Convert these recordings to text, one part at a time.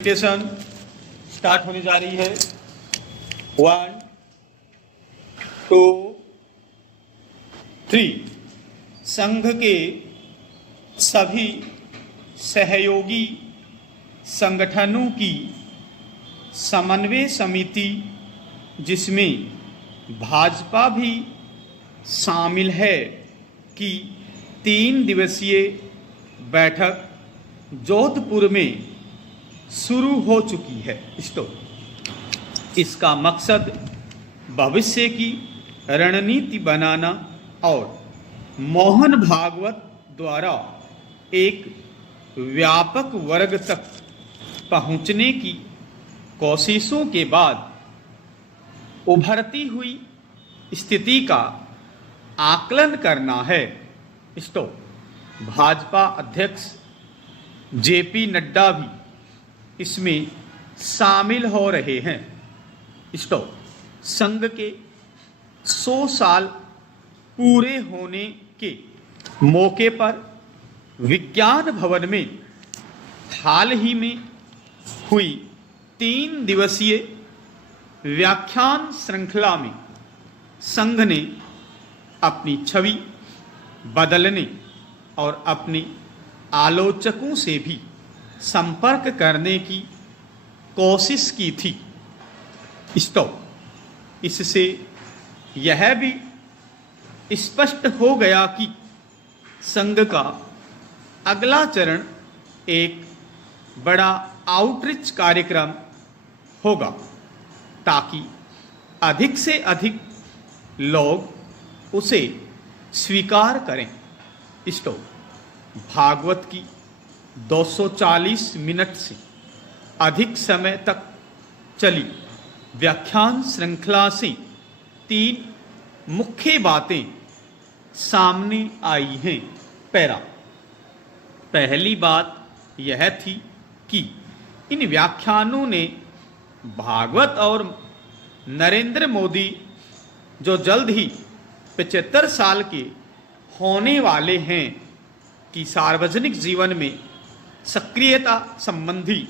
Session start होने जा रही है। 1 2 3 संघ के सभी सहयोगी संगठनों की समन्वय समिति, जिसमें भाजपा भी शामिल है, की 3 दिवसीय बैठक जोधपुर में शुरू हो चुकी है। इसका मकसद भविष्य की रणनीति बनाना और मोहन भागवत द्वारा एक व्यापक वर्ग तक पहुंचने की कोशिशों के बाद उभरती हुई स्थिति का आकलन करना है। भाजपा अध्यक्ष जेपी नड्डा भी इसमें शामिल हो रहे हैं। संघ के 100 साल पूरे होने के मौके पर विज्ञान भवन में हाल ही में हुई 3 दिवसीय व्याख्यान श्रृंखला में संघ ने अपनी छवि बदलने और अपने आलोचकों से भी संपर्क करने की कोशिश की थी। इससे यह भी स्पष्ट हो गया कि संघ का अगला चरण एक बड़ा आउटरीच कार्यक्रम होगा, ताकि अधिक से अधिक लोग उसे स्वीकार करें। भागवत की 240 मिनट से अधिक समय तक चली व्याख्यान श्रृंखला से 3 मुख्य बातें सामने आई हैं। पहली बात यह थी कि इन व्याख्यानों ने भागवत और नरेंद्र मोदी, जो जल्द ही 75 साल के होने वाले हैं, कि सार्वजनिक जीवन में सक्रियता संबंधी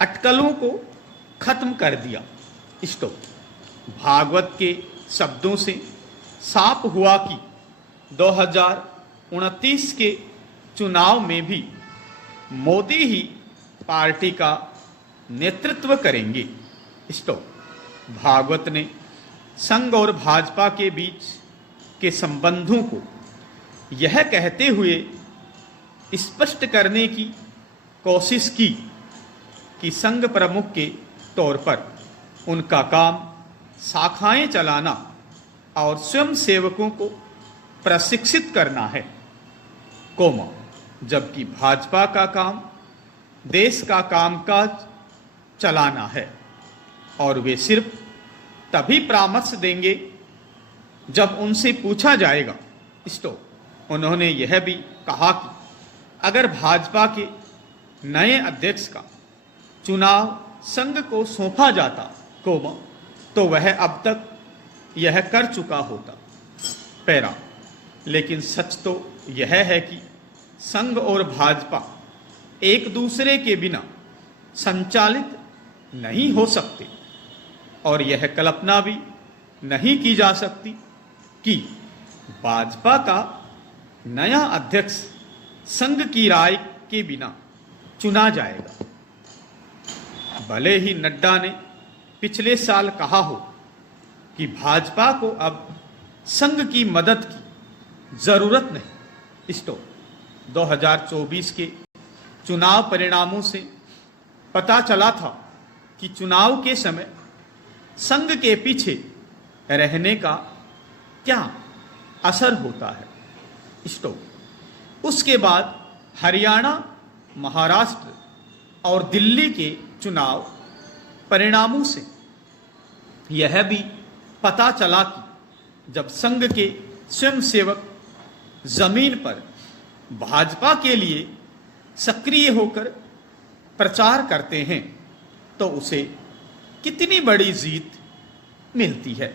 अटकलों को खत्म कर दिया। भागवत के शब्दों से साफ हुआ कि 2029 के चुनाव में भी मोदी ही पार्टी का नेतृत्व करेंगे। भागवत ने संघ और भाजपा के बीच के संबंधों को यह कहते हुए स्पष्ट करने की कोशिश की कि संघ प्रमुख के तौर पर उनका काम शाखाएं चलाना और स्वयं सेवकों को प्रशिक्षित करना है, जबकि भाजपा का काम देश का कामकाज चलाना है और वे सिर्फ तभी परामर्श देंगे जब उनसे पूछा जाएगा। उन्होंने यह भी कहा कि अगर भाजपा के नए अध्यक्ष का चुनाव संघ को सौंपा जाता, तो वह अब तक यह कर चुका होता। लेकिन सच तो यह है कि संघ और भाजपा एक दूसरे के बिना संचालित नहीं हो सकते, और यह कल्पना भी नहीं की जा सकती कि भाजपा का नया अध्यक्ष संघ की राय के बिना चुना जाएगा। भले ही नड्डा ने पिछले साल कहा हो कि भाजपा को अब संघ की मदद की जरूरत नहीं। 2024 के चुनाव परिणामों से पता चला था कि चुनाव के समय संघ के पीछे रहने का क्या असर होता है। उसके बाद हरियाणा, महाराष्ट्र और दिल्ली के चुनाव परिणामों से यह भी पता चला कि जब संघ के स्वयंसेवक जमीन पर भाजपा के लिए सक्रिय होकर प्रचार करते हैं, तो उसे कितनी बड़ी जीत मिलती है।